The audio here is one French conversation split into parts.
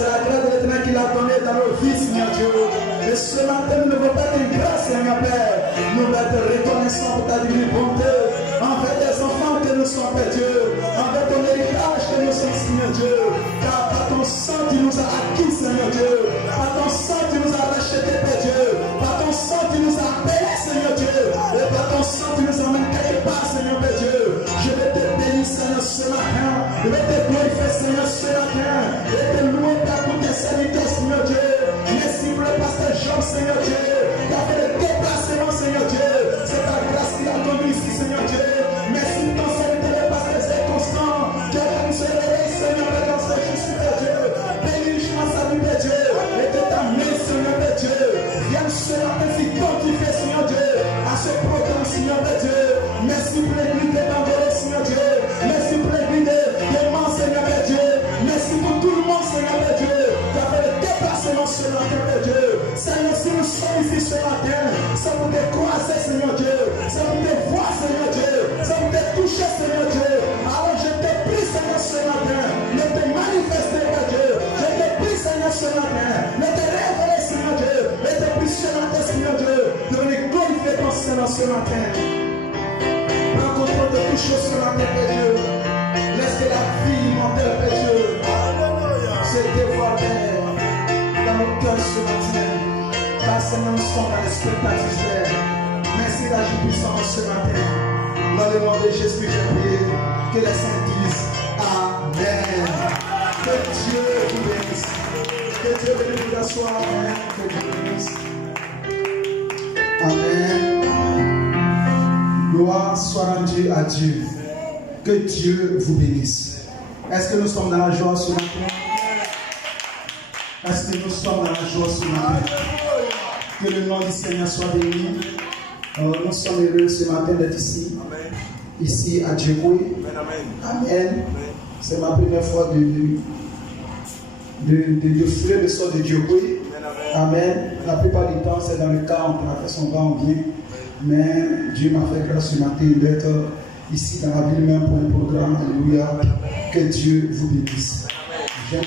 C'est la grâce de l'Éternel qu'il a donnée dans nos vies, Seigneur Dieu. Et ce matin, nous ne voulons pas une grâce, Seigneur Père. Nous voulons être reconnaissants pour ta divine bonté. Envers les enfants que nous sommes, Père Dieu. Envers ton héritage que nous sommes, Seigneur Dieu. Car par ton sang, tu nous as acquis, Seigneur Dieu. Par ton sang, tu nous as rachetés, Père Dieu. Par ton sang, tu nous as appelés, Seigneur Dieu. Et par ton sang, tu nous emmènes quelque part, Seigneur Père Dieu. Je vais te bénir, Seigneur, ce matin. Je vais te glorifier, Seigneur, ce matin. Et te louer, Père, pour tes serviteurs, Seigneur Dieu. Merci pour le pasteur Job, Seigneur Dieu. Qui a fait le déplacement, Seigneur Dieu. C'est ta grâce qu'il a donnée ici, Seigneur Dieu. Merci pour ton serviteur, le pasteur Zé Constant. Qui a fait ce réveil, Seigneur, dans ce jour, Père Dieu. Bénis-moi, salut, Père Dieu. Et que ta main, Seigneur, Père Dieu. Viens ce matin s'identifier, Seigneur Dieu, à ce programme, Seigneur, Père Dieu. Merci pour l'église de Bangalore, Seigneur Dieu. Merci pour l'église de Mans, Seigneur, Père Dieu. Merci pour tout le monde, Seigneur, Père Dieu. Qui a fait le déplacement ce matin, Père Dieu. Seigneur, si nous sommes ici ce matin, c'est pour te croiser, Seigneur Dieu. C'est pour te voir, Seigneur Dieu. C'est pour te toucher, Seigneur Dieu. Alors je te prie, Seigneur, ce matin, de te manifester, Père Dieu. Je te prie, Seigneur, ce matin, de te révéler, Seigneur Dieu. Et te prie ce matin, Seigneur Dieu, de venir glorifier ton Seigneur ce matin. Prends contrôle de toutes choses ce matin, Père Dieu. Laisse que la vie mentale, Père Dieu, se dévoile dans nos cœurs ce matin. Car Seigneur, nous sommes dans l'expectative, Père. Merci d'agir puissant ce matin. Dans le nom de Jésus, j'ai prié. Que les saints disent Amen. Que Dieu vous bénisse. Que Dieu bénisse vous asseoir. Amen. Que Dieu vous bénisse. Amen. Gloire soit rendue à Dieu. Que Dieu vous bénisse. Est-ce que nous sommes dans la joie ce matin? Est-ce que nous sommes dans la joie ce matin? Que le nom du Seigneur soit béni. Nous sommes heureux ce matin d'être ici. Ici à Djeboué. Amen. C'est ma première fois de fleur le sol de Djeboué. Amen. La plupart du temps, c'est dans le cas où on a fait son grand bien. Mais Dieu m'a fait grâce ce matin d'être ici dans la ville même pour un programme. Alléluia. Que Dieu vous bénisse. J'aimerais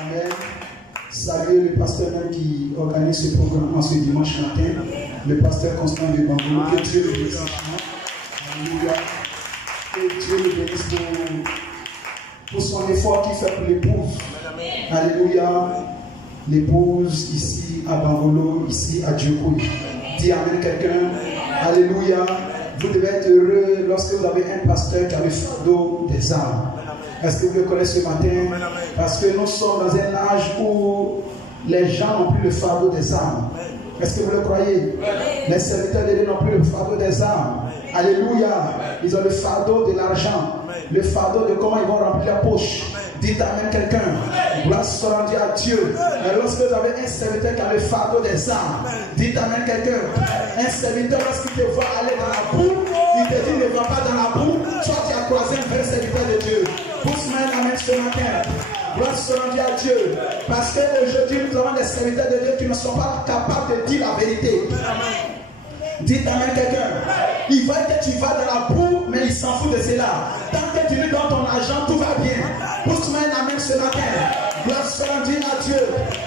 amen, saluer le pasteur même qui organise ce programme en ce dimanche matin, le pasteur Constant de Bangalore. Que Dieu le bénisse. Alléluia. Que Dieu le bénisse pour son effort qu'il fait pour l'épouse. Alléluia. L'épouse ici à Bangalore, ici à Djeboué. Dis amen quelqu'un. Alléluia. Vous devez être heureux lorsque vous avez un pasteur qui a le fardeau des âmes. Est-ce que vous le connaissez ce matin? Parce que nous sommes dans un âge où les gens n'ont plus le fardeau des âmes. Est-ce que vous le croyez? Les serviteurs de Dieu n'ont plus le fardeau des âmes. Alléluia. Ils ont le fardeau de l'argent. Le fardeau de comment ils vont remplir la poche. Dites amen quelqu'un. Gloire soit rendue à Dieu. Et lorsque vous avez un serviteur qui a le fardeau des âmes, dites amen quelqu'un. Un serviteur, lorsqu'il te voit aller dans la boue, il te dit ne va pas dans la boue. Soit tu as croisé un vrai serviteur de Dieu. Pousse-moi un amen ce matin. Gloire soit rendue à Dieu. Parce qu'aujourd'hui, nous avons des serviteurs de Dieu qui ne sont pas capables de dire la vérité. Dites amen quelqu'un. Il voit que tu vas dans la boue, mais il s'en fout de cela. Tant que tu lui donnes ton argent, tout va bien. Pousse-moi un amen ce matin. Gloire soit rendue à Dieu.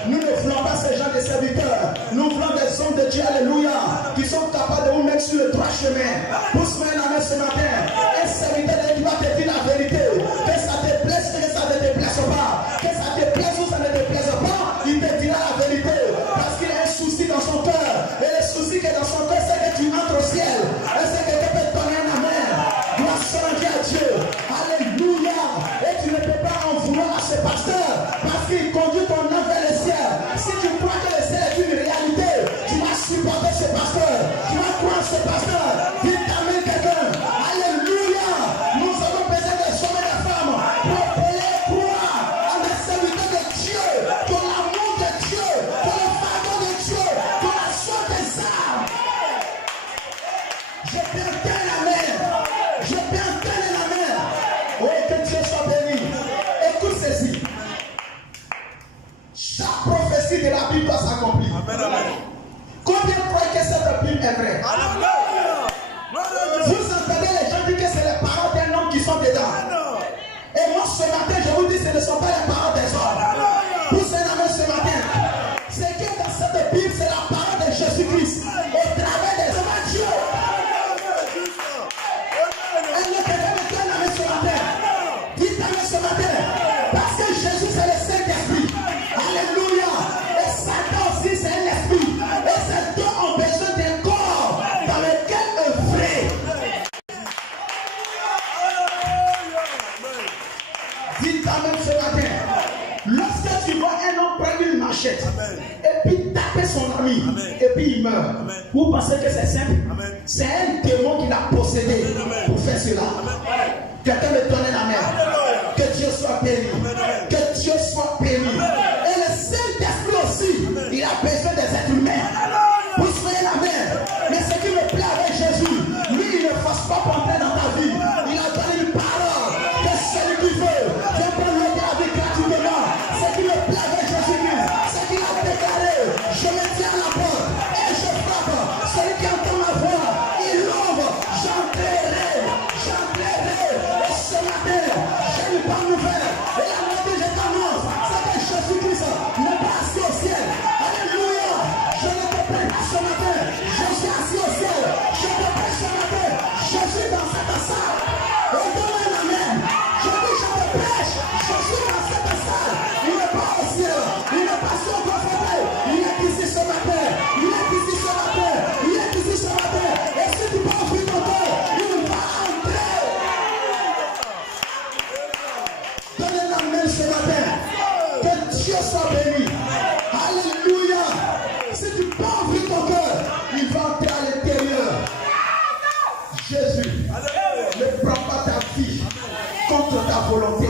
Nous ne voulons pas ces gens de serviteurs. Nous voulons des hommes de Dieu, alléluia, qui sont capables de vous mettre sur le droit chemin. Pousse-moi un amen ce matin. Un serviteur qui va te dire la vérité. Que ça te plaise, que ça ne te plaise pas. Que ça te plaise ou ça ne te plaise pas. Il te dira la vérité. Parce qu'il a un souci dans son cœur. Et le souci qui est dans son cœur, c'est que tu entres au ciel. Est-ce que quelqu'un peut te donner un amen? Gloire soit rendue à Dieu. Alléluia. Et tu ne peux pas en vouloir à ce pasteur. Parce qu'il conduit ton âme vers le ciel. Si tu crois que le ciel est une réalité, tu vas supporter ce pasteur. Tu vas croire ce pasteur. Dites amen quelqu'un. Alléluia. Nous avons besoin des hommes et des femmes pour payer croire à des serviteurs de Dieu, pour l'amour de Dieu, pour le pardon de Dieu, pour la soif des âmes. Je peux entendre la main. Je peux entendre la main. Oh, que Dieu soit béni. Écoute ceci. Chaque prophétie de la Bible doit s'accomplir. Combien croient que cette Bible est vraie? Vous entendez les gens dire que c'est les paroles d'un homme qui sont dedans. Et moi ce matin je vous dis ce ne sont pas les paroles des hommes. Pousse un amen ce matin. Ce qui est dans cette Bible, c'est la parole de Jésus-Christ. Au travers des hommes à Dieu. Elle ne peut pas mettre un amen ce matin. Dites amen ce matin. Parce que Jésus, c'est le Saint-Esprit. Alléluia. Et Satan aussi, c'est un esprit. Et ces deux ont besoin d'un corps dans lequel œuvrer. Dites amen ce matin. Lorsque tu vois un homme prendre une machette et puis taper son ami et puis il meurt, vous pensez que c'est simple? C'est un démon qui l'a possédé pour faire cela. Quelqu'un me donne la main. Que Dieu soit béni. Que Dieu soit béni. Et le Saint-Esprit aussi, il a besoin des êtres humains. Vous soyez la main. Mais ce qui me plaît avec Jésus, lui, il ne force pas pour entrer dans ta vie. Il a donné une parole que celui qui veut vient prendre le la vie gratuitement. Ce qui me plaît avec Jésus-Christ, c'est qu'il a déclaré, je me tiens à la porte et je frappe. Celui qui entend ma voix, il l'ouvre. J'entrerai. Et ce matin, j'ai une bonne nouvelle. Et la nouvelle que je t'annonce, c'est que Jésus-Christ n'est pas assis au ciel. Alléluia. Je ne te prie pas ce matin. Je suis assis au ciel. Je te prie ce matin. Je suis dans cette salle. Et donne un amen. Je dis, je te prêche. Je suis dans cette salle. Il n'est pas au ciel. Il n'est pas sur ton fauteuil. Il est ici ce matin. Il est ici ce matin. Il est ici ce matin. Et si tu peux ouvrir ton cœur, il va entrer. Donnez un amen ce matin. Que Dieu soit béni. Alléluia. Si tu peux ouvrir ton cœur, il va entrer à l'intérieur. Jésus ne prend pas ta vie contre ta volonté.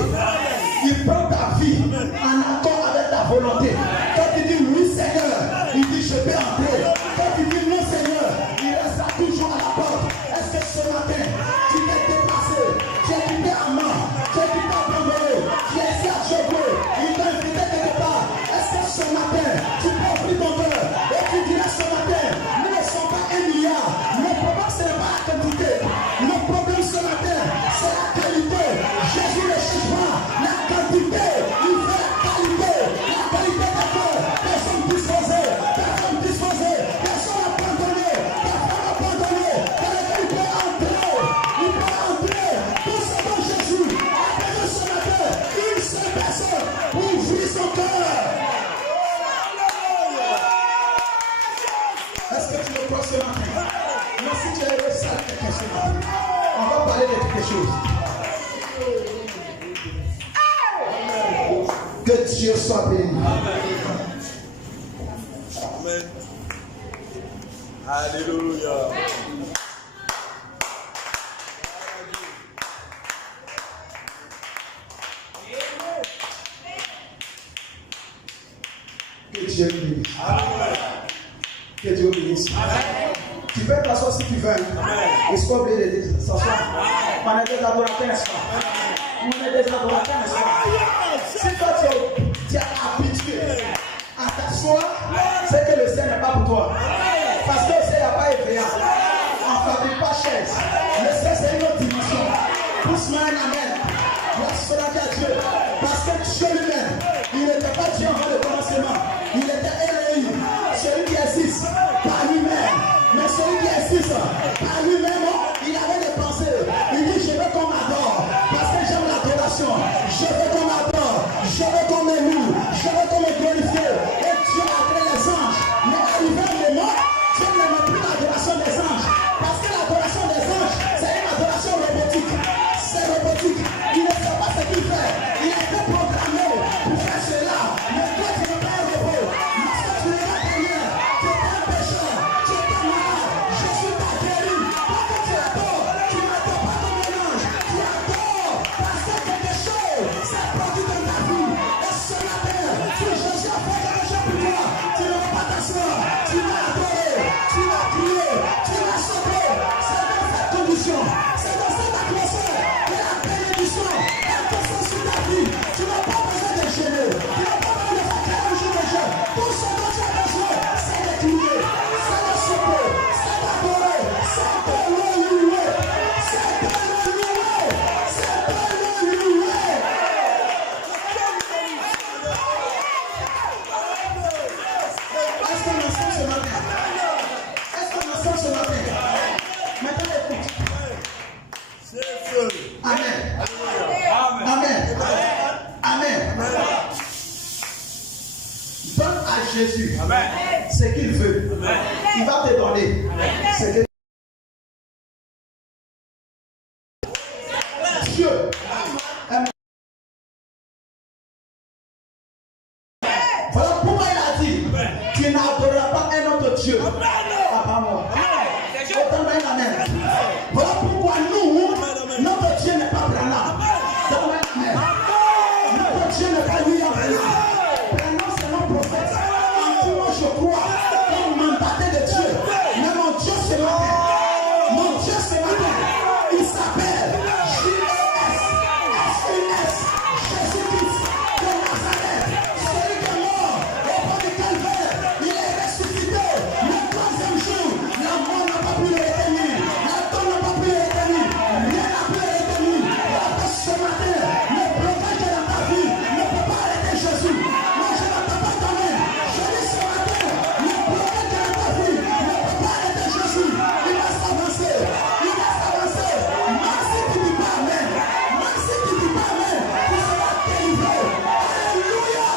Il prend ta vie en accord avec ta volonté. Quand tu dis oui Seigneur, il dit je vais entrer. Quand tu dis non Seigneur, il restera toujours à la porte. Est-ce que ce matin, tu t'es déplacé, tu es quitté à main, tu es quitté à abandonné, tu es ici à jouer, il t'a invité quelque part. Est-ce que ce matin, tu peux ouvrir ton cœur et tu diras ce matin, nous ne sommes pas 1 milliard. Le problème, ce n'est pas la quantité. Le problème ce matin, c'est la qualité. Jésus ne cherche pas la quantité, il veut la qualité. La qualité de cœur. Personne disposée, personne abandonnée, personne abandonnée. Il peut entrer. Tout ce que Jésus a besoin ce matin, une seule personne pour ouvrir son cœur. Est-ce que tu le crois ce matin? Mais si tu as le salle quelque chose, on va parler de quelque chose. Que Dieu soit béni. Amen. Alléluia. Que Dieu bénisse. Que Dieu bénisse. Tu peux t'asseoir si tu veux. Il faut pas oublier de s'asseoir. On est des adorateurs, n'est-ce pas? On est des adorateurs, n'est-ce pas? Si toi tu es habitué à t'asseoir, c'est que le ciel n'est pas pour toi. Parce que le ciel n'a pas éveillé. On ne fabrique pas chaise. Le ciel, c'est une autre dimension. Pousse-moi un amen. Gloire à Dieu. Parce que Dieu lui-même, il n'était pas Dieu avant le commencement. Il était Elohim, celui qui existe par lui-même. Mais celui qui existe par lui-même, il avait des pensées. Il dit, je veux qu'on m'adore. Parce que j'aime l'adoration. Je veux qu'on m'adore. Je veux qu'on me loue. Je veux qu'on me glorifie. Et Dieu a créé les anges. Mais arrivé un moment, Dieu n'aime plus l'adoration des anges. Parce que l'adoration des anges, c'est une adoration robotique. C'est robotique. Il ne sait pas ce qu'il fait. Il a été programmé pour faire cela. Mais toi, tu n'es pas un robot. Lorsque tu regardes derrière, tu es un pécheur. Tu es un malade. Je suis pas guéri. Quand tu adores, tu n'adores pas comme un ange. Tu adores parce que quelque chose s'est produit dans ta vie. Et ce matin, si Jésus a fait quelque chose pour toi, tu ne vas pas t'asseoir. Jésus Amen. ce qu'il veut. Amen. Il va te donner ce que Dieu aime. Voilà pourquoi il a dit tu n'adoreras pas un autre Dieu à part moi. Autant d'un amen. Voilà pourquoi nous, notre Dieu n'est pas Branham. Amen. Notre Dieu n'est pas William Branham. Branham c'est notre prophète. En qui moi je crois comme mandaté de Dieu. Mais mon Dieu ce matin, il s'appelle J-E-S-S-U-S, Jésus-Christ de Nazareth. Celui qui est mort au point du calvaire, il est ressuscité le troisième jour. La mort n'a pas pu le retenir, la tombe n'a pas pu le retenir, rien n'a pu le retenir. Ce matin, le blocage de ta vie ne peut pas arrêter Jésus. Moi je n'entends pas ton nom. Je dis ce matin, le blocage de ta vie ne peut pas arrêter Jésus. Il va s'avancer. Il va s'avancer. Même si tu dis pas amen, même si tu dis pas amen, tu seras délivré. Alléluia.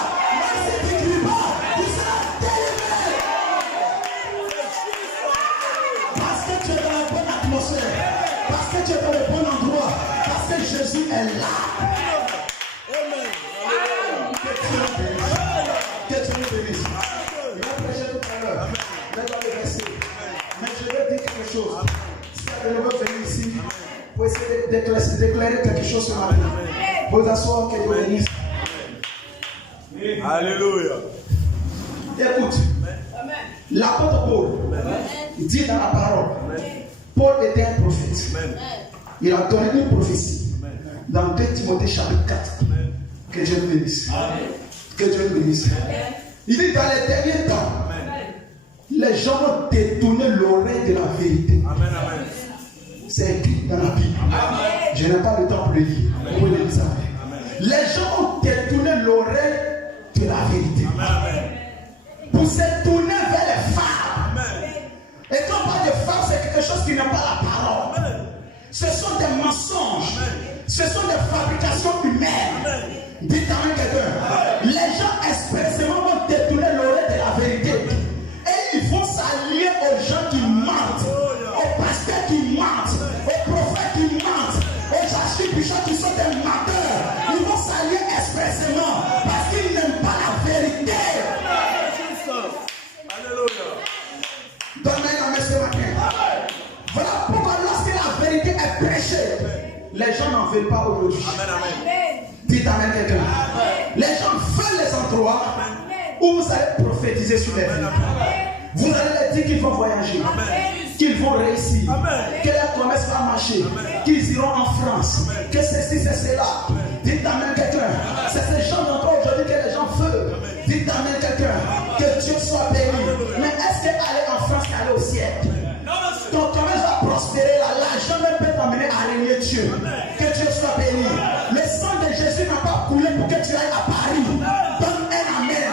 Même si tu ne dis pas, tu seras délivré. Parce que tu es dans la bonne atmosphère. Parce que tu es dans le bon endroit. Parce que Jésus est là. Que Dieu nous bénisse. Il a prêché tout à l'heure. Il a le verset. Mais je vais dire quelque chose. Si vous veut venir ici, pour essayer de déclarer quelque chose ce matin. Vous asseoir que Dieu bénisse. Alléluia. Écoute. L'apôtre Paul dit dans la parole. Paul était un prophète. Il a donné une prophétie. Dans 2 Timothée chapitre 4. Que Dieu nous bénisse. Que Dieu nous bénisse. Il dit dans les derniers temps, les gens vont détourner l'oreille de la vérité. C'est écrit dans la Bible. Je n'ai pas le temps pour le lire. Vous pouvez le lire ça. Les gens vont détourner l'oreille de la vérité. Pour se tourner vers les femmes. Et quand on parle de femmes, c'est quelque chose qui n'a pas la parole. Ce sont des mensonges. Ce sont des fabrications humaines. Dites à quelqu'un. Les gens expressément vont détourner l'oreille de la vérité. Et ils vont s'allier aux gens qui mentent, aux pasteurs qui mentent, aux prophètes qui mentent, aux archibishops qui sont des menteurs. Ils vont s'allier expressément parce qu'ils n'aiment pas la vérité. Alléluia. Donne-moi un amen ce matin. Voilà pourquoi lorsque la vérité est prêchée, les gens n'en veulent pas aujourd'hui. Dites amen quelqu'un. Les gens veulent les endroits où vous allez prophétiser sur les vies. Vous allez leur dire qu'ils vont voyager, qu'ils vont réussir, que leur promesse va marcher, qu'ils iront en France, que ceci, c'est cela. Dites amen quelqu'un. C'est ces gens d'endroits aujourd'hui que les gens veulent. Dites amen quelqu'un. Que Dieu soit béni. Mais est-ce qu'aller en France, c'est aller au ciel? Ton commerce va prospérer là. L'argent ne peut t'amener à régner Dieu. Que Dieu soit béni. Le sang de Jésus n'a pas coulé pour que tu ailles à Paris. Donne un amen.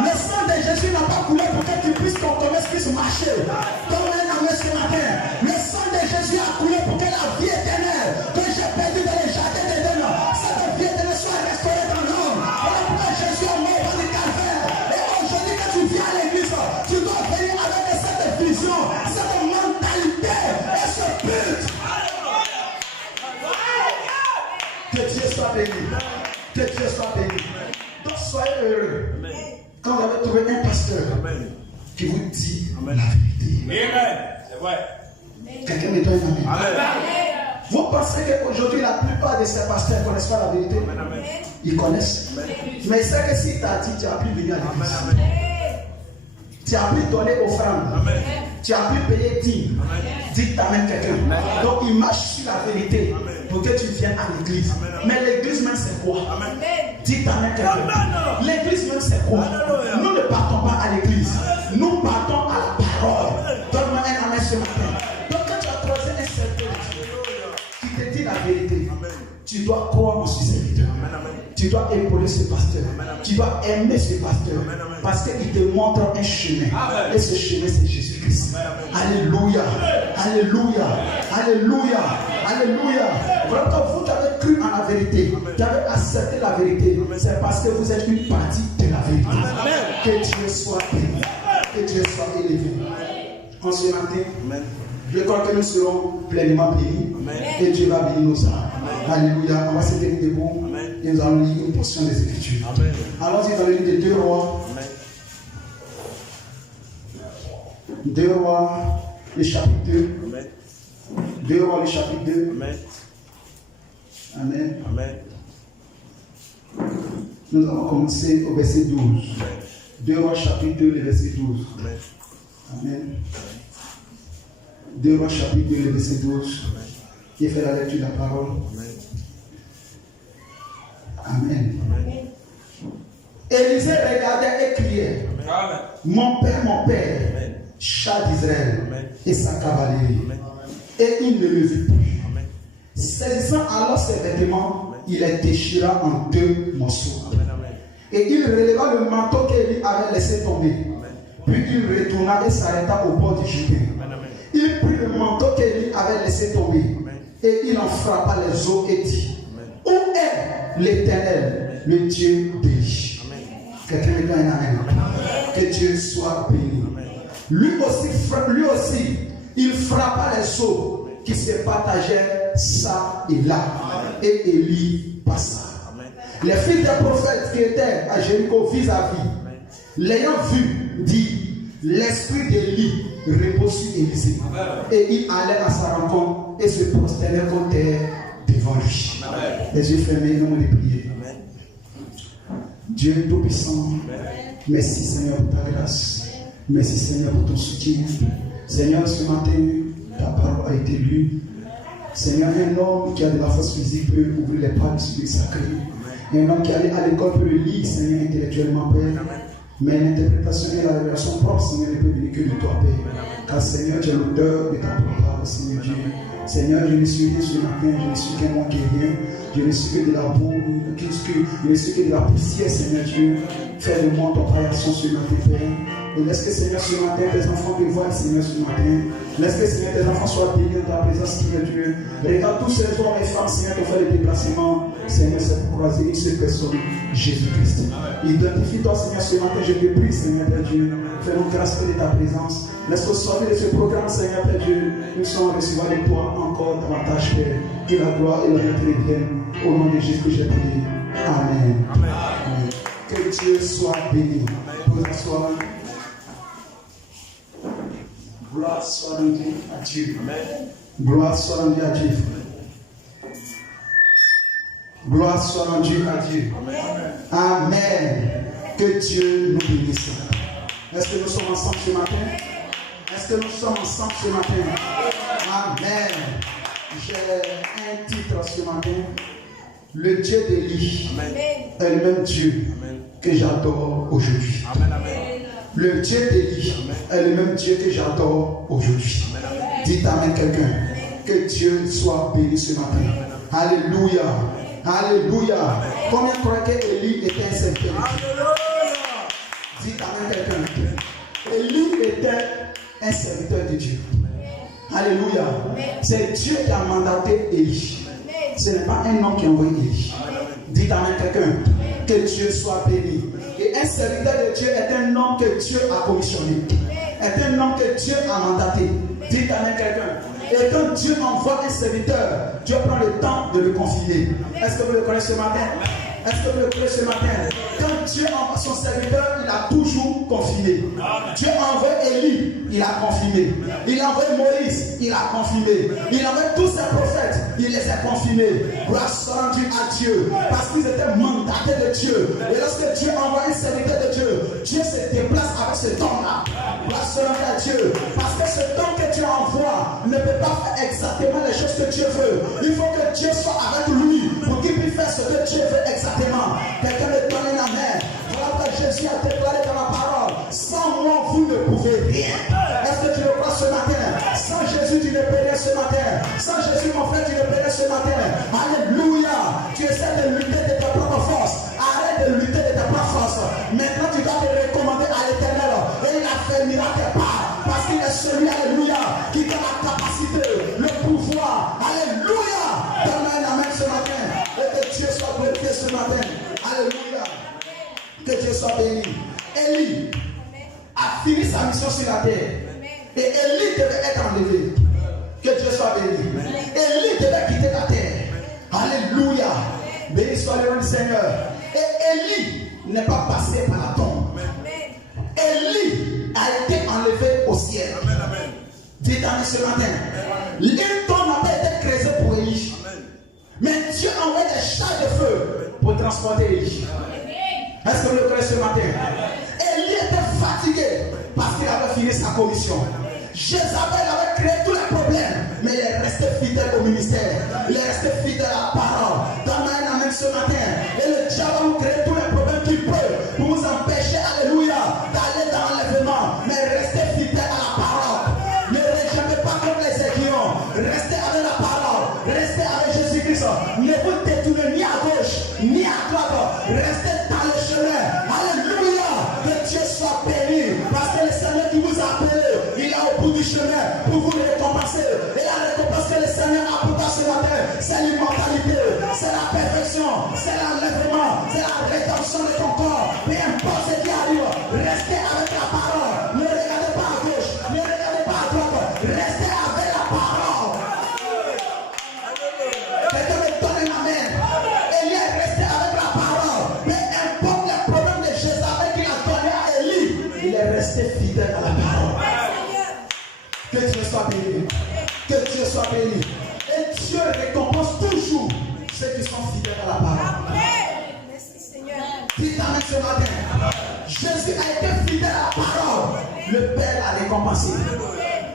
Le sang de Jésus n'a pas coulé pour que tu puisses ton commerce puisse marcher. Donne un amen ce matin. Le sang de Jésus a coulé pour que la vie éternelle que j'ai perdue dans les jardins d'Éden, cette vie éternelle soit restaurée dans l'homme. Voilà pourquoi Jésus est mort dans le calvaire. Et aujourd'hui que tu viens à l'église, tu dois venir avec cette vision, cette mentalité et ce but. Que Dieu soit béni. Que Dieu soit béni. Donc soyez heureux. Quand vous avez trouvé un pasteur qui vous dit la vérité. Amen. C'est vrai. Quelqu'un me donne un amen. Vous pensez qu'aujourd'hui la plupart de ces pasteurs ne connaissent pas la vérité? Ils connaissent. Mais c'est que si tu as dit, tu as pu venir à l'église. Tu as pu donner offrande. Tu as pu payer 10. Dites amen quelqu'un. Donc il marche sur la vérité pour que tu viennes à l'église. Mais l'église même c'est quoi? Dites amen quelqu'un. L'église même c'est quoi? Nous ne partons pas à l'église. Nous partons à la parole. Donne-moi un amen ce matin. Donc quand tu as croisé un serviteur qui te dit la vérité, tu dois croire en ce serviteur. Tu dois épauler ce pasteur. Tu dois aimer ce pasteur. Parce qu'il te montre un chemin. Et ce chemin, c'est Jésus-Christ. Alléluia. Alléluia. Alléluia. Alléluia. Vraiment, quand vous avez cru en la vérité, vous avez accepté la vérité, c'est parce que vous êtes une partie de la vérité. Que Dieu soit béni. Que Dieu soit élevé. En ce matin, je crois que nous serons pleinement bénis. Et Dieu va bénir nos âmes. Alléluia. On va se tenir debout. Et nous allons lire une portion des Écritures. Allons-y dans le livre de 2 Rois. 2 Rois, le chapitre 2. 2 Rois, le chapitre 2. Amen. Nous allons commencer au verset 12. 2 Rois, chapitre 2, le verset 12. Amen. 2 Rois, chapitre 2, le verset 12. Qui fait la lecture de la parole. Amen. Élisée regardait et criait. Mon père, chat d'Israël et sa cavalerie. Et il ne le vit plus. Saisissant alors ses vêtements, il les déchira en 2 morceaux. Et il releva le manteau qu'Élie avait laissé tomber. Puis il retourna et s'arrêta au bord du Jourdain. Il prit le manteau qu'Élie avait laissé tomber. Et il en frappa les eaux et dit: où est l'Éternel, le Dieu d'Élie? Quelqu'un me dit un amen. Que Dieu soit béni. Lui aussi, il frappa les eaux qui se partageaient ça et là. Et Élie passa. Les fils des prophètes qui étaient à Jéricho vis-à-vis, l'ayant vu, dit: l'esprit d'Élie repose sur Élisée. Et il allait à sa rencontre et se prosternait contre terre devant lui. Les yeux fermés, nous allons prier. Dieu Tout-Puissant, merci Seigneur pour ta grâce. Merci Seigneur pour ton soutien. Seigneur, ce matin, ta parole a été lue. Seigneur, un homme qui a de la force physique peut ouvrir les pas du Spirit sacré. Un homme qui allait à l'école peut le lire, Seigneur, intellectuellement, Père. Mais l'interprétation et la révélation propre, Seigneur, ne peut venir que de toi, Père. Car Seigneur, tu es l'auteur de ta parole, Seigneur Dieu. Seigneur, je ne suis rien ce matin, je ne suis qu'un moi qui est rien. Je ne suis que de la boue, je ne suis que de la poussière, Seigneur Dieu. Fais de moi ton création ce matin, Père. Et laisse que, Seigneur, ce matin, tes enfants te voient, Seigneur, ce matin. Laisse que, Seigneur, tes enfants soient bénis dans ta présence, Seigneur Dieu. Regarde tous ces hommes et femmes, Seigneur, qui ont fait le déplacement. Seigneur, c'est pour croiser une seule personne, Jésus-Christ. Identifie-toi, Seigneur, ce matin, je te prie, Seigneur, Père Dieu. Fais-nous grâce de ta présence. Laisse qu'au sortir de ce programme, Seigneur, Père Dieu, nous sommes recevoir de toi encore davantage, Père. Que la gloire et l'honneur te reviennent. Au nom de Jésus que j'ai prié. Amen. Amen. Que Dieu soit béni. Pour asseoir. Gloire soit rendue à Dieu. Gloire soit rendue à Dieu. Gloire soit rendue à Dieu. Amen. Que Dieu nous bénisse. Est-ce que nous sommes ensemble ce matin? Est-ce que nous sommes ensemble ce matin? Amen. J'ai un titre ce matin. Le Dieu d'Élie est le même Dieu que j'adore aujourd'hui. Le Dieu d'Élie est le même Dieu que j'adore aujourd'hui. Dites amen quelqu'un. Que Dieu soit béni ce matin. Alléluia. Alléluia. Combien croient qu'Élie était un serviteur de Dieu? Dites amen quelqu'un. Élie était un serviteur de Dieu. Alléluia. C'est Dieu qui a mandaté Élie. Ce n'est pas un homme qui a envoyé Élie. Dites amen quelqu'un. Que Dieu soit béni. Et un serviteur de Dieu est un homme que Dieu a commissionné. Est un homme que Dieu a mandaté. Dites amen quelqu'un. Et quand Dieu envoie un serviteur, Dieu prend le temps de le confier. Est-ce que vous le connaissez ce matin? Est-ce que vous le connaissez ce matin? Quand Dieu envoie son serviteur, il a toujours confirmé. Dieu envoie Élie, il a confirmé. Il envoie Moïse, il a confirmé. Il envoie tous ses prophètes, il les a confirmés. Gloire soit rendue à Dieu, parce qu'ils étaient mandatés de Dieu. Et lorsque Dieu envoie un serviteur de Dieu, Dieu se déplace avec ce don-là. Gloire soit rendue à Dieu, parce que ce don que Dieu envoie ne peut pas faire exactement les choses que Dieu veut. Il faut que Dieu soit avec lui pour qu'il puisse faire ce que Dieu veut exactement. Quelqu'un me donne une amen. Voilà que Jésus a déclaré dans la parole: sans moi vous ne pouvez rien. Est-ce que tu le crois ce matin? Sans Jésus tu ne peux rien ce matin. Sans Jésus mon frère tu ne peux rien ce matin. Alléluia. Tu essaies de lutter de ta propre force. Dieu ce matin. Alléluia. Que Dieu soit béni. Élie a fini sa mission sur la terre. Et Élie devait être enlevé. Que Dieu soit béni. Élie devait quitter la terre. Alléluia. Béni soit le nom du Seigneur. Et Élie n'est pas passé par la tombe. Élie a été enlevé au ciel. Dites-moi ce matin. Une tombe n'a pas été creusée pour Élie. Mais Dieu a envoyé des chars de feu pour transporter Élie. Est-ce que vous le croyez ce matin? Élie était fatigué parce qu'il avait fini sa commission. Jézabel avait créé tous les problèmes, mais il est resté fidèle au ministère. Il est resté fidèle à la parole. Donne-moi un amen ce matin. Et le diable va vous créer tous les problèmes qu'il peut pour vous empêcher, alléluia, d'aller dans l'enlèvement. Mais restez fidèle à la parole. Ne rejetez pas comme les aiguillons. Restez avec la parole. Restez avec Jésus-Christ. Ne vous détournez ni à gauche, ni à droite. Restez dans le chemin. Alléluia. Que Dieu soit béni. Parce que le Seigneur qui vous a appelé, il est au bout du chemin pour vous récompenser. Et la récompense que le Seigneur a pour toi ce matin, c'est l'immortalité, c'est la perfection, c'est l'enlèvement, c'est la rédemption de ton corps. Peu importe ce qui arrive, restez avec la parole. Ne regardez pas à gauche, ne regardez pas à droite. Restez avec la parole. Quelqu'un me donne un amen. Élie est resté avec la parole. Peu importe les problèmes de Jézabel qu'il a donné à Élie, il est resté fidèle à la parole. Que Dieu soit béni. Que Dieu soit béni. Et Dieu récompense toujours ceux qui sont fidèles à la parole. Merci Seigneur. Dites amen ce matin. Jésus a été fidèle à la parole. Le Père l'a récompensé.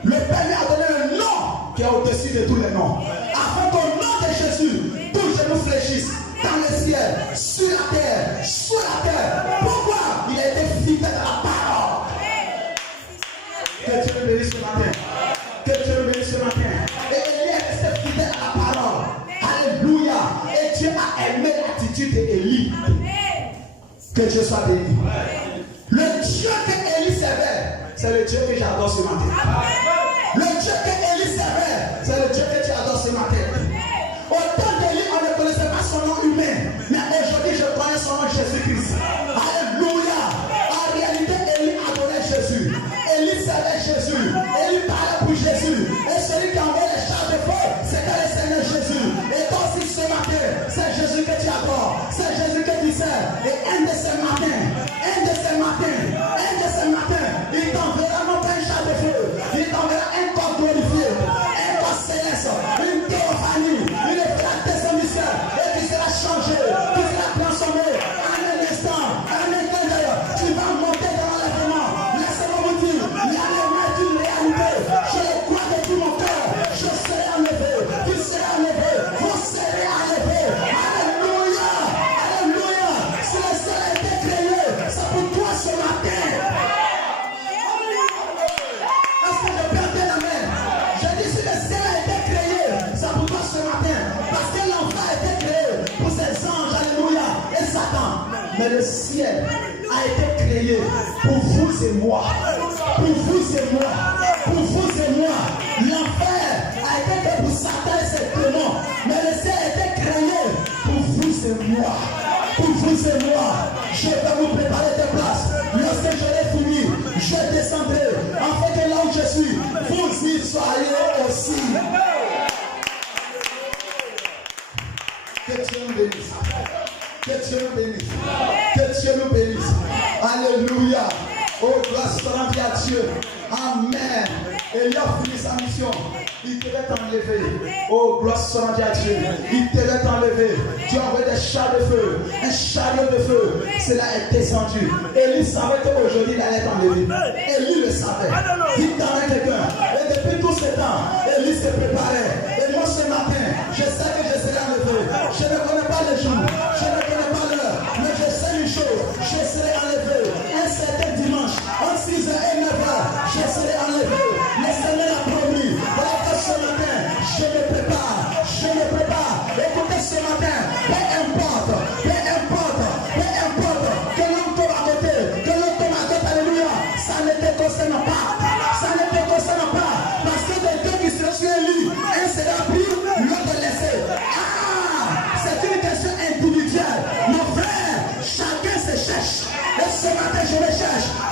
Le Père lui a donné le nom qui est au-dessus de tous les noms. Afin qu'au nom de Jésus, tous genoux fléchissent dans le ciel, sur la terre, sous la terre. Pourquoi? Il a été fidèle à la parole. Que Dieu le bénisse ce matin. Que Dieu le bénisse ce matin. Et Élie est resté fidèle à la parole. Alléluia. Et Dieu a aimé l'attitude d'Élie. Que Dieu soit béni. Le Dieu que Élie servait, c'est le Dieu que j'adore ce matin. Le Dieu que Élie servait, c'est le Dieu que tu adores ce matin. Autant d'Élie, on ne connaissait pas son nom humain. Mais aujourd'hui, je connais son nom Jésus-Christ. Alléluia. En réalité, Élie adorait Jésus. Élie servait Jésus. Élie parlait pour Jésus. Et celui qui envoyait les chars de feu, c'était le Seigneur Jésus. Et toi aussi ce matin, c'est Jésus que tu adores. C'est Jésus que tu sers. Et un de ces matins, il t'enverra non pas un char de feu. Il t'enverra un corps glorifié, un corps céleste, une théophanie, une flaque de son mystère. Et tu seras changé, tu seras transformé en un instant, en un clin d'œil. Tu vas monter dans l'enlèvement. Laissez-moi vous dire, l'enlèvement est une réalité. Je le crois de tout mon cœur. Je serai enlevé, tu seras enlevé, vous serez enlevé. Alléluia, alléluia. Si le ciel a été créé, c'est pour toi ce matin. Est-ce que je peux entendre la main? Je dis si le ciel a été créé, c'est pour toi ce matin. Parce que l'enfer a été créé pour ses anges, alléluia, et Satan. Mais le ciel a été créé pour vous et moi. Pour vous et moi. Pour vous et moi. L'enfer a été créé pour Satan et ses démons. Mais le ciel a été créé pour vous et moi. Pour vous et moi. Je vais vous préparer des places. Lorsque je l'ai fini, je descendrai. Afin que là où je suis, vous y soyez aussi. Que Dieu nous bénisse. Que Dieu nous bénisse. Que Dieu nous bénisse. Alléluia. Oh, gloire soit rendue à Dieu. Amen. Et il a fini sa mission. Il devait t'enlever. Oh, gloire soit rendue à Dieu. Il devait t'enlever. Tu as envoyé des chars de feu. Un chariot de feu. Cela est descendu. Élie savait qu'aujourd'hui il allait t'enlever. Élie le savait. Dites avec quelqu'un. Et depuis tout ce temps, Élie se préparait. Et moi ce matin, je sais que je serai enlevé. Je ne connais pas le jour. Je ne connais pas l'heure. Mais je sais une chose. Je serai enlevé. Un certain dimanche, entre 6h et 9h, je serai enlevé. Le Seigneur a promis. Voilà que ce matin, je me prépare. Je me prépare. Écoutez ce matin, peu importe que l'on tombe à côté, que l'on tombe à côté, alléluia, ça ne te concerne pas. Ça ne te concerne pas. Parce que des deux qui seront sur Élie, un sera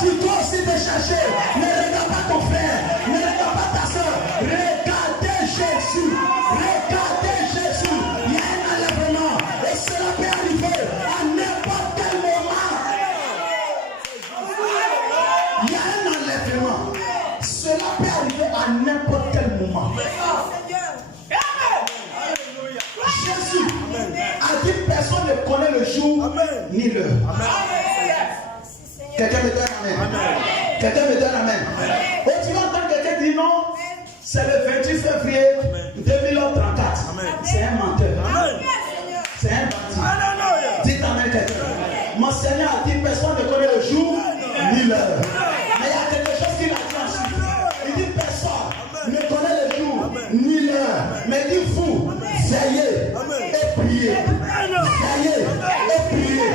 Tu dois aussi te chercher. Ne regarde pas ton frère. Ne regarde pas ta soeur. Regardez Jésus. Regardez Jésus. Il y a un enlèvement. Et cela peut arriver à n'importe quel moment. Il y a un enlèvement. Cela peut arriver à n'importe quel moment. Jésus a dit personne ne connaît le jour ni l'heure. Quelqu'un me donne amen. Quelqu'un me donne amen. Et tu entends quelqu'un dire non, c'est le 28 février 2034. C'est un menteur. C'est un bandit. Dites amen quelqu'un. Mon Seigneur a dit personne ne connaît le jour ni l'heure. Mais il y a quelque chose qu'il a dit ensuite. Il dit personne ne connaît le jour ni l'heure. Mais il dit vous, veillez et priez. Veillez et priez.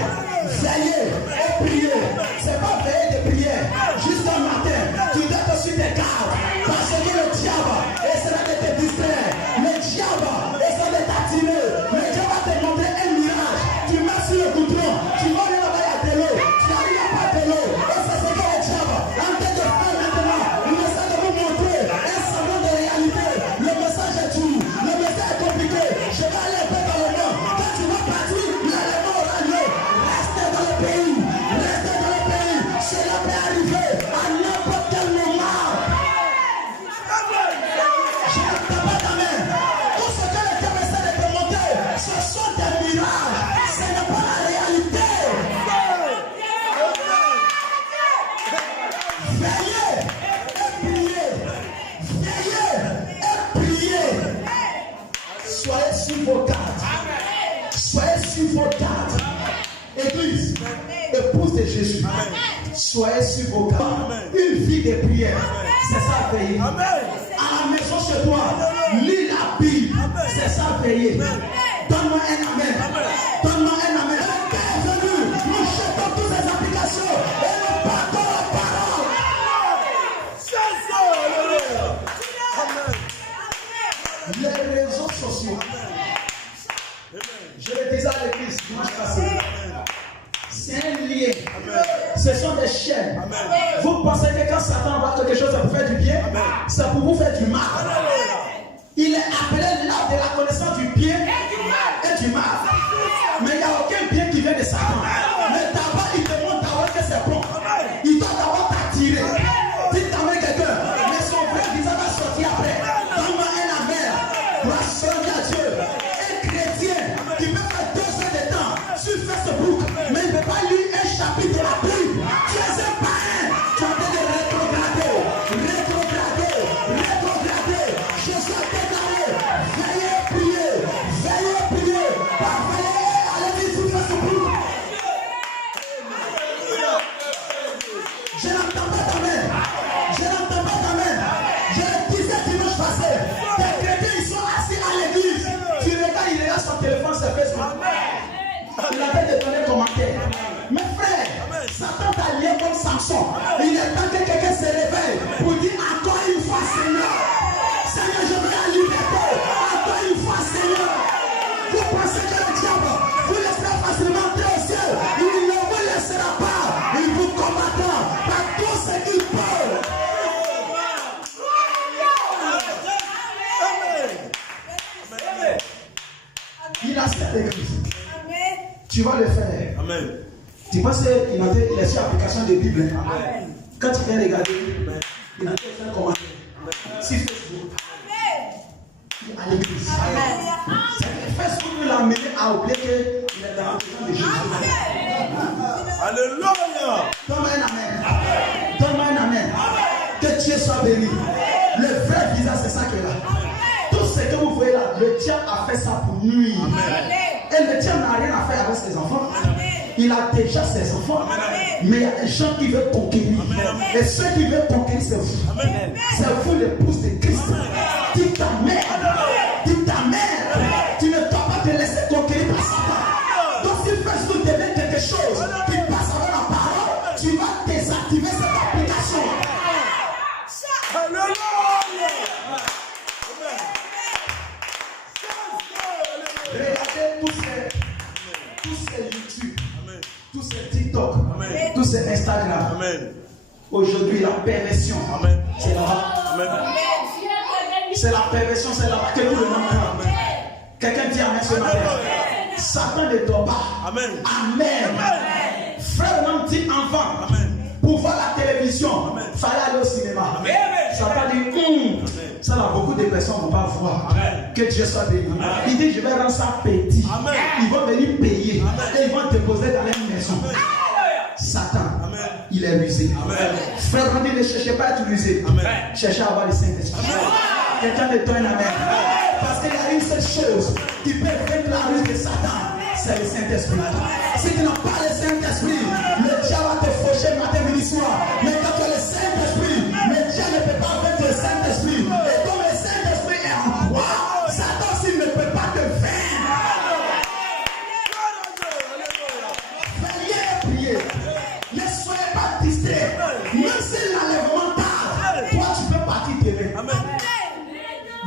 Veillez et priez. C'est pas veiller de prière. Juste un matin, tu dois te suivre tes gardes. Parce que le diable essaie de te distraire. Le diable essaie de t'attirer. Le diable va te montrer un mirage. Tu mets sur le goudron. Tu vas aller là-bas, il y a de l'eau. Tu arrives à pas de l'eau. Et c'est ce que le diable en train de faire maintenant. Il essaie de vous montrer un semblant de réalité. Le message est tout. Le message est compliqué. Je vais aller un peu dans le monde. Quand tu vas partir, l'enlèvement aura lieu. Restez dans le pays. Restez dans le pays. Cela peut arriver à n'importe quel moment. Je n'entends pas ta main. Tout ce que le diable essaie de te montrer, ce sont des mirages. Ce n'est pas la réalité. Veillez et priez. Veillez et priez. Soyez sur vos gardes. Soyez sur vos gardes. Église, épouse de Jésus. Soyez sur vos gardes. Une vie de prière. C'est ça veiller. À la maison chez toi, lis la Bible. C'est ça veiller. Donne-moi un amen. Donne-moi un amen. Le Père est venu. Nous jetons toutes ces applications. Et nous partons la parole. Les réseaux sociaux. Je le disais à l'église dimanche passé. C'est un lien. Ce sont des chaînes. Vous pensez que quand Satan voit quelque chose, ça vous fait du bien? Ça pour vous faire du mal. Il est appelé l'arbre de la connaissance du bien et du mal. Mais il n'y a aucun bien qui vient de Satan. Mais d'abord, il te montre d'abord que c'est bon. Il doit d'abord t'attirer. Dites avec quelqu'un. Mais son vrai visage va sortir après. Donne-moi un amen. Pour servir à Dieu. Un chrétien qui peut faire 2 heures de temps sur Facebook, mais il ne peut pas lire un chapitre de la Bible. Tu es un païen. Tu es en train de rétrograder. Jésus a déclaré, veillez prier. Veillez prier. Pas veiller, allez sur Facebook. Je n'entends pas ta main. Je n'entends pas ta main. Je le disais dimanche passé. Les chrétiens, ils sont assis à l'église. Tu regardes, il regarde son téléphone sur Facebook. Il a fait de donner un commentaire. Mes frères, Satan t'a lié comme Samson. Il est temps que quelqu'un se réveille pour dire encore une fois, Seigneur. Seigneur, je veux la liberté. Encore une fois, Seigneur. Vous pensez que le diable vous laissera facilement entrer au ciel? Il ne vous laissera pas. Il vous combattra par tout ce qu'il peut. Il a cette église. Tu vas le faire. Amen. Tu penses qu'il a fait sur l'application de Bible. Amen. Quand tu viens regarder, il a fait un commentaire. Si Facebook, à l'église. Facebook l'a amené à oublier qu'il est dans la maison de Jésus. Alléluia. Donne-moi un amen. Donne-moi un amen. Que Dieu soit béni. Le vrai visage, c'est ça qu'il a. Tout ce que vous voyez là, le diable a fait ça pour nuire. Et le diable n'a rien à faire avec ses enfants. Il a déjà ses enfants. Mais il y a des gens qui veulent conquérir. Et ceux qui veulent conquérir, c'est vous. C'est vous l'épouse de Christ. Dis ta mère. Dis ta mère. Tu ne dois pas te laisser conquérir par Satan. Donc si Facebook devient quelque chose qui passe avant la parole, tu vas désactiver cette application. Regardez tous ces YouTube, tous ces TikTok, tous ces Instagram. Aujourd'hui, la perversion, Amen. c'est là-bas. Amen. C'est la perversion, c'est là-bas que tout le monde prend. Quelqu'un dit Amen ce matin. Satan ne dort pas. Amen. Amen. Frère, on dit enfant. Amen. Pour voir la télévision, il fallait aller au cinéma. Amen. Satan dit, ça là, beaucoup de personnes ne vont pas voir. Amen. Que Dieu soit béni. Il dit, je vais rendre ça petit. Amen. Ils vont venir payer. Amen. Et ils vont déposer dans leur maison. Satan, Amen. il est rusé. Amen. Frère, on dit, ne cherchez pas à être rusé. Amen. Cherchez à avoir le Saint-Esprit. Quelqu'un de toi un amen. Parce qu'il y a une seule chose qui peut vaincre la ruse de Satan, c'est le Saint-Esprit. Si tu n'as pas le Saint-Esprit, le diable va te faucher matin, midi, soir. Mais quand tu as le Saint-Esprit, le diable ne peut pas vaincre le Saint-Esprit. Et comme le Saint-Esprit est en toi, Satan aussi ne peut pas te vaincre. Veillez et priez. Ne soyez pas distraits. Même si l'enlèvement tarde, toi tu peux partir demain. Amen.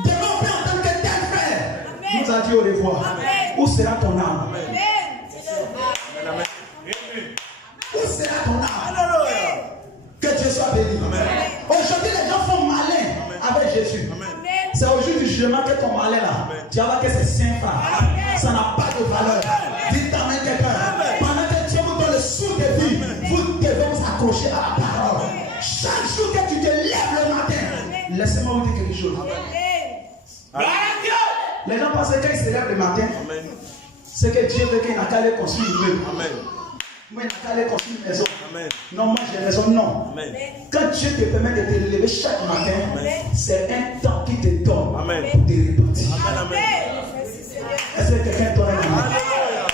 Demain, on peut entendre que tel frère nous a dit au revoir. Où sera ton âme? Où sera ton âme? Alléluia. Que Dieu soit béni. Aujourd'hui, les gens font malin avec Jésus. C'est au jour du jugement que ton malin là, tu vas voir que c'est sympa. Ça n'a pas de valeur. Dites à main quelqu'un. Pendant que Dieu vous donne le souffle de vie, vous devez vous accrocher à la parole. Chaque jour que tu te lèves le matin, laissez-moi vous dire quelque chose. Les gens pensent que quand ils se lèvent le matin, Amen. c'est que Dieu veut qu'il n'a qu'à aller construire une maison. Amen. Moi, il n'a qu'à aller construire une maison. Amen. Non, moi j'ai raison, non. Amen. Quand Dieu te permet de te lever chaque matin, c'est un temps qui te donne Amen. pour te repentir. Amen. Amen. Est-ce que quelqu'un t'en a dit? Alléluia.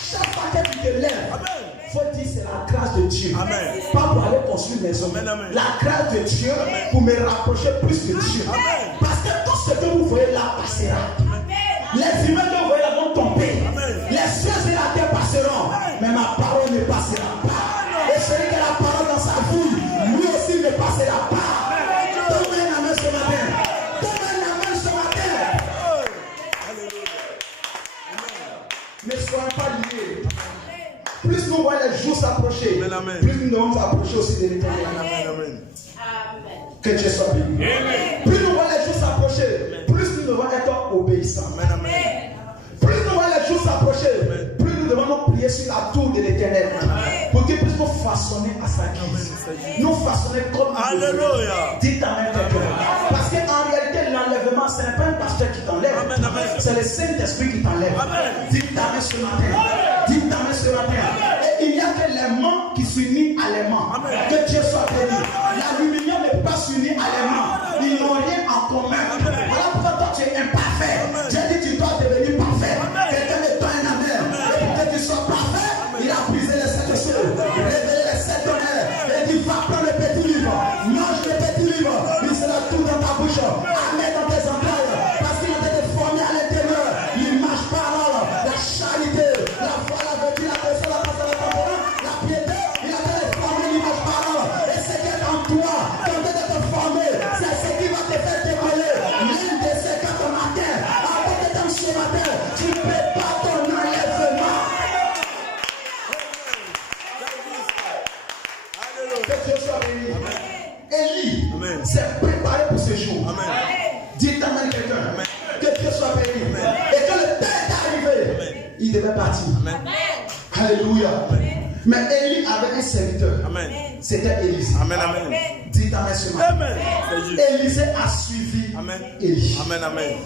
Chaque fois que tu te lèves, Amen. il faut dire c'est la grâce de Dieu. Amen. Pas pour aller construire une maison. Amen, amen. La grâce de Dieu pour me rapprocher plus de Dieu. Amen. Parce que tout ce que vous voyez là passera. Les humains que vous voyez là vont tomber. Amen. Les cieux et la terre passeront. Mais ma parole ne passera pas. Et celui qui a la parole dans sa bouche, lui aussi ne passera pas. Donne un amen ce matin. Donne un amen ce matin. Ne soyons pas liés. Plus nous voyons les jours s'approcher, Amen, amen. plus nous devons s'approcher aussi de l'éternel. Amen. Amen. Que Dieu soit béni. Plus nous voyons les jours s'approcher, plus nous devons être obéissants. Amen. Amen. Plus nous voyons les jours s'approcher, plus nous devons nous plier sur la tour de l'éternel. Pour qu'il puisse nous façonner à sa guise. Nous façonner comme il veut. Alléluia. Dites amen quelqu'un. Parce qu'en réalité, l'enlèvement, ce n'est pas un pasteur qui t'enlève. Amen, amen. C'est le Saint-Esprit qui t'enlève. Amen. Dites amen ce matin. Dites amen ce matin. Et il n'y a que l'aimant qui s'unit à l'aimant. Amen. Que Dieu soit béni. La lumière ne peut pas s'unir à l'aimant. Ils n'ont rien en commun. Voilà pourquoi toi tu es imparfait. Dieu dit tu dois devenir parfait. Quelqu'un met toi un amen. Et pour que tu sois parfait, il a brisé les sept cieux, révélé les sept honneurs. Et dit va prendre le petit livre. Mange le petit livre. Il sera tout dans ta bouche. Amen dans tes entrailles. Parce qu'il a été formé à l'intérieur. L'image parole, la charité, la foi, la vertu, la personne, la pensée, la tempérance, la piété. Il a été formé l'image parole. Et ce qui est en toi, quand tu es formé, c'est ce qui va te faire décoller. L'une de ces quatre matins, avant de t'en ce matin, tu ne peux pas ton enlèvement. Que Dieu soit béni. Élie Amen. s'est préparé pour ce jour. Amen. Dites amen quelqu'un. Amen. Que Dieu soit béni. Amen. Et quand le temps est arrivé, Amen. il devait partir. Amen. Alléluia. Mais Élie avait un serviteur. Amen. C'était Élisée. Amen. Amen. Dites amen ce matin. Amen. C'est juste. Élisée a suivi Amen. Élie. Amen. Amen.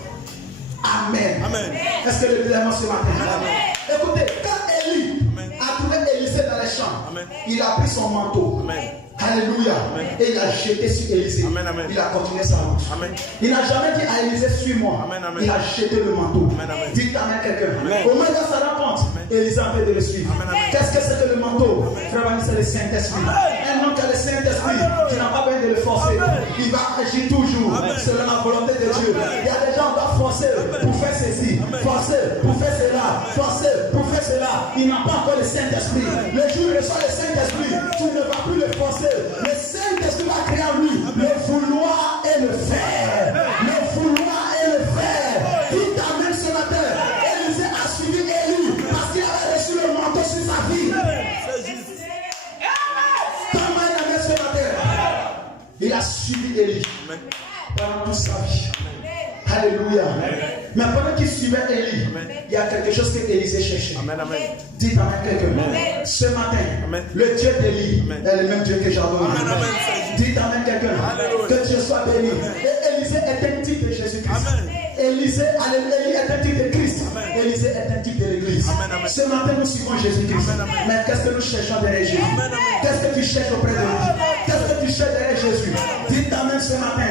Amen. Amen. Est-ce que le désirement ce matin? Amen. Écoutez, quand Élie Amen. a trouvé Élisée dans les champs, Amen. il a pris son manteau. Amen. Alléluia. Amen. Et il a jeté sur Élisée. Amen, amen. Il a continué sa route. Amen. Il n'a jamais dit à Élisée, suis-moi. Amen, amen. Il a jeté le manteau. Amen, amen. Dites amen quelqu'un. Amen. Au moins dans sa rencontre, Élisée a fait de le suivre. Amen, amen. Qu'est-ce que c'est que le manteau? Frère, c'est le Saint-Esprit. Un homme qui a le Saint-Esprit, tu n'as pas besoin de le forcer. Amen. Il va agir toujours Amen. selon la volonté de Dieu. Il y a des gens qui doivent forcer pour faire ceci, forcer pour faire cela, forcer pour faire cela. Il n'a pas encore le Saint-Esprit. Le jour où il reçoit le Saint-Esprit, tu ne vas plus le forcer. Le Saint-Esprit va créer en lui le vouloir et le faire. Le vouloir et le faire. Dites amen ce matin. Élisée a suivi Élie parce qu'il avait reçu le manteau sur sa vie. C'est juste. Comment il a mis ce matin? Alléluia. Mais pendant qu'il suivait Élie, il y a quelque chose que Élisée cherchait. Dites amen quelqu'un. Ce matin, le Dieu d'Élie est le même Dieu que j'adore. Dites amen quelqu'un. Que Dieu soit béni. Et Élisée est un type de Jésus-Christ. Élisée est un type de Christ. Élisée est un type de l'Église. Ce matin, nous suivons Jésus-Christ. Mais qu'est-ce que nous cherchons derrière Jésus? Qu'est-ce que tu cherches auprès de lui? Qu'est-ce que tu cherches derrière Jésus? Dites amen ce matin.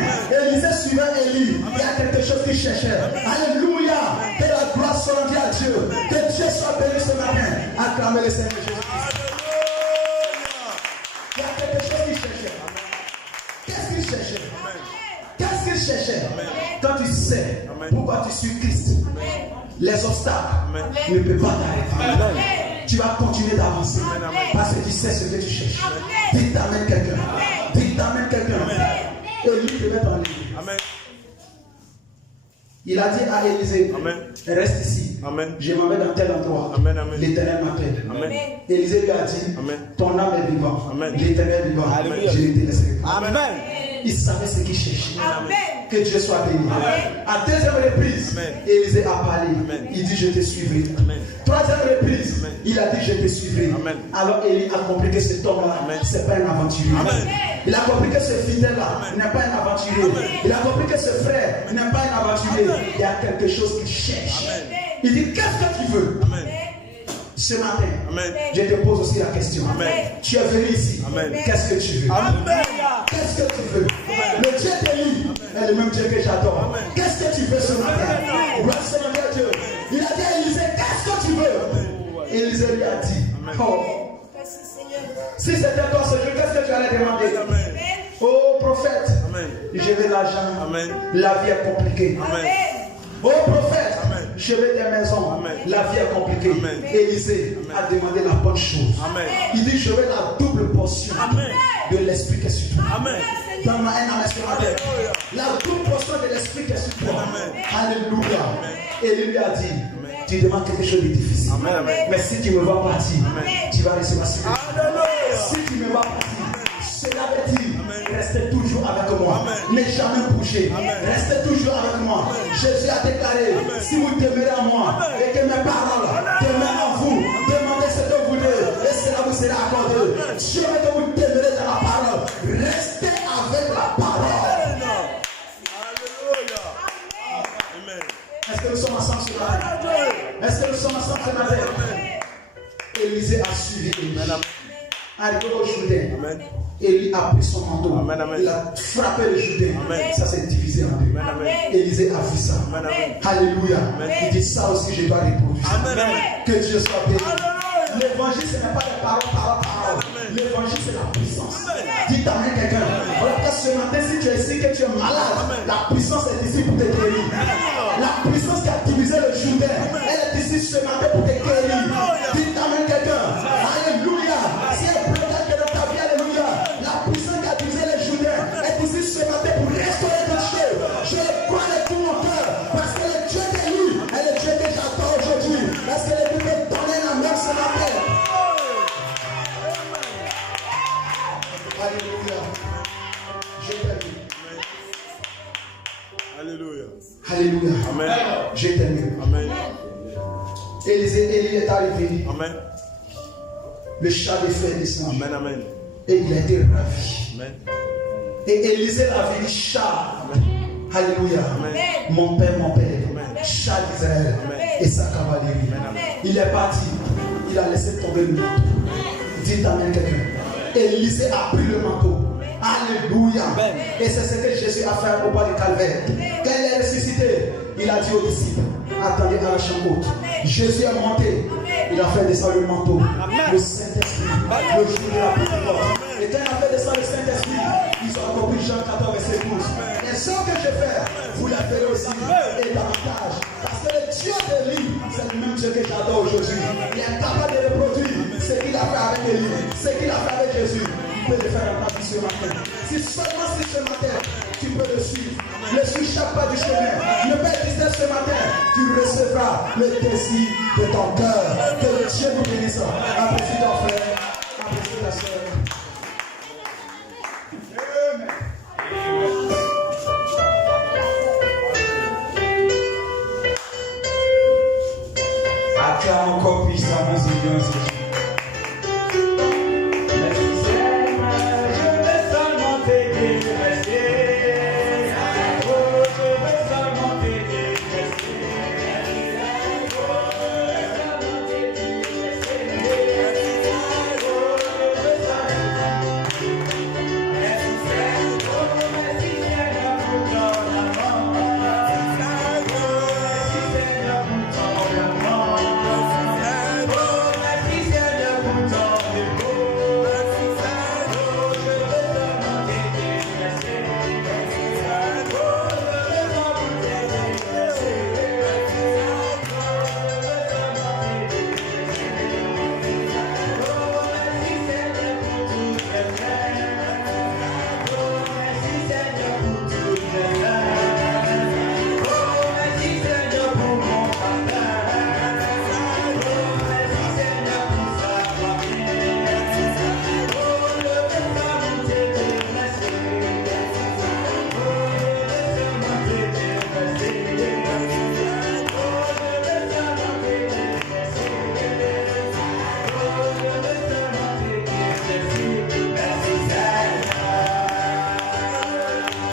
Élisée suivait Élie. Il y a quelque chose qu'il cherchait. Alléluia. Que la gloire soit rendue à Dieu. Que Dieu soit béni ce matin. Acclamez le Seigneur Jésus-Christ. Il y a quelque chose qu'il cherchait. Qu'est-ce qu'il cherchait? Qu'est-ce qu'il cherchait? Quand tu sais pourquoi tu suis Christ, les obstacles ne peuvent pas t'arrêter. Tu vas continuer d'avancer parce que tu sais ce que tu cherches. Dites amen quelqu'un. Dites amen quelqu'un. Élie devait t'en livrer. Il a dit à Élisée, reste ici. Je m'en vais dans tel endroit. L'Éternel m'appelle. Élisée lui a dit, ton âme est vivante. L'Éternel est vivant. Je ne te laisserai pas. Il savait ce qu'il cherchait. Que Dieu soit béni. À deuxième reprise, Élisée a parlé. Il dit, je te suivrai. Troisième reprise, il a dit, je te suivrai. Alors Élie a compris que cet homme-là, ce n'est pas un aventurier. Il a compris que ce fidèle-là n'est pas un aventurier. Il a compris que ce frère n'est pas un aventurier. Il y a quelque chose qu'il cherche. Il dit, qu'est-ce que tu veux? Ce matin, je te pose aussi la question. Tu es venu ici. Qu'est-ce que tu veux? Qu'est-ce que tu veux? Le Dieu d'Élie est le même Dieu que j'adore. Qu'est-ce que tu veux ce matin? Dieu. Il a dit à Élisée, qu'est-ce que tu veux? Élisée lui a dit, oh, si c'était toi ce jour, qu'est-ce que tu allais demander? Oh prophète, je veux l'argent. La vie est compliquée. Oh prophète, je veux des maisons. La vie est compliquée. Élisée a demandé la bonne chose. Il dit, je veux la double portion de l'esprit qui est sur toi. Donne-moi un amen sur la tête. La double portion de l'esprit qui est sur toi. Alléluia. Et lui a dit, tu demandes quelque chose de difficile. Mais si tu me vois partir, tu vas recevoir ce que tu veux. Si tu me vois partir, cela veut dire, restez toujours avec moi. Ne jamais bouger. Restez toujours avec moi. Jésus a déclaré, si vous demeurez en moi et que mes paroles demeurent en vous, demandez ce que vous voulez et cela vous sera accordé. Je veux que vous demeurez dans la parole. Restez avec la parole. Alléluia. Est-ce que nous sommes ensemble ce matin? Est-ce que nous sommes ensemble ce matin? Élisée a suivi Élie. Arrivé au Jourdain, Élie a pris son manteau. Il a frappé le Jourdain. Ça s'est divisé en deux. Élisée a vu ça. Alléluia. Il dit ça aussi, je dois reproduire. Que Dieu soit béni. L'évangile, ce n'est pas des paroles. L'évangile, c'est la puissance. Dites amen quelqu'un. Alors que ce matin, si tu es ici, que tu es malade, la puissance est ici pour te guérir. La puissance qui a divisé le Jourdain, elle est ici ce matin pour te guérir. Dites amen quelqu'un. Alléluia. Si elle est bloquée dans ta vie, alléluia. La puissance qui a divisé le Jourdain est ici ce matin pour restaurer ton cheveu. Je le crois de tout mon cœur. Parce que le Dieu de lui est le Dieu que j'adore aujourd'hui. Est-ce que le Dieu peut donner la main ce matin? Alléluia. Je t'aime. Alléluia. Alléluia. Amen. Je t'aime. Amen. Élie est arrivé. Amen. Le chat de fer descend. Amen. Amen. Et il a été ravi. Amen. Et Élisée l'a vu, chat. Alléluia. Amen. Mon père, Amen. chat d'Israël et sa cavalerie. Amen. Il est parti. Il a laissé tomber le manteau. Dites amen quelqu'un. Élisée a pris le manteau. Alléluia. Et c'est ce que Jésus a fait au bas du calvaire. Quand il est ressuscité, il a dit aux disciples, attendez à la chambre haute. Jésus est monté. Il a fait descendre le manteau. Le Saint-Esprit. Le jour de la Pentecôte. Et quand il a fait descendre le Saint-Esprit, ils ont compris Jean 14, verset 12. Et ce que je fais, vous la ferez aussi. Et davantage. Parce que le Dieu de lui, c'est le même Dieu que j'adore aujourd'hui. Il est capable de reproduire ce qu'il a fait avec Élie, ce qu'il a fait avec Jésus. Il peut le faire en ta vie ce matin. Si seulement si ce matin, tu peux le suivre. Le suivre chaque pas du chemin. Ne pas être distrait ce matin. Tu recevras le désir de ton cœur. Que le Dieu vous bénisse.